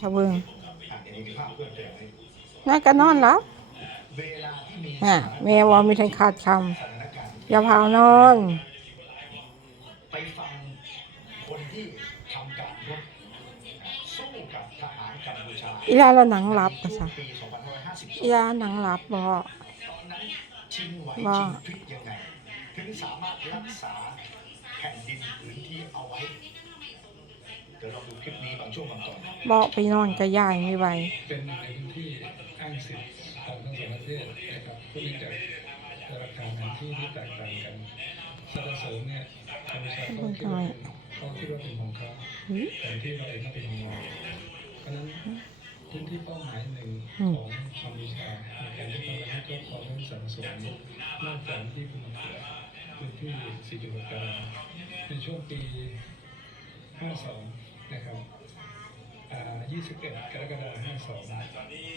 ชาวเบิงน่าก็นอนแล้วน่ะแม่ว่ามีทันขาดคำอย่าพาวนอนไปฟังคนที่ทำการรบสู้กับทหารกัมพูชาอีลาเราหนังรับในก็ซะช่วงปีอีลาหนังรับบ่2552ตอนนั้นชิงไหวชิงพริบยังไงถึงสามารถรักษาแผ่นดินพื้นที่เอาไว้เดี๋ยวเราดูคลิปนี้บางช่วงบางตอนบ่ไปนอนก็ย้ายไม่ไหวเป็นในพื้นที่อ้างสิทธิ์ของทั้งสองประเทศนะครับเพื่อจะราคาอาหารที่แตกต่างกันสารเสริญเนี่ยกัมพูชาเขาคิดว่าเป็นของเขาแต่ที่เราเองก็เป็นของเราเพราะฉะนั้นพื้นที่เป้าหมายหนึ่งของกัมพูชาในการที่เขาจะให้ครอบครองเรื่องสารเสริญนอกจากที่คุณเสือพื้นที่4.6 ตารางในช่วงปี 52 นะครับ21 กรกฎาคม 52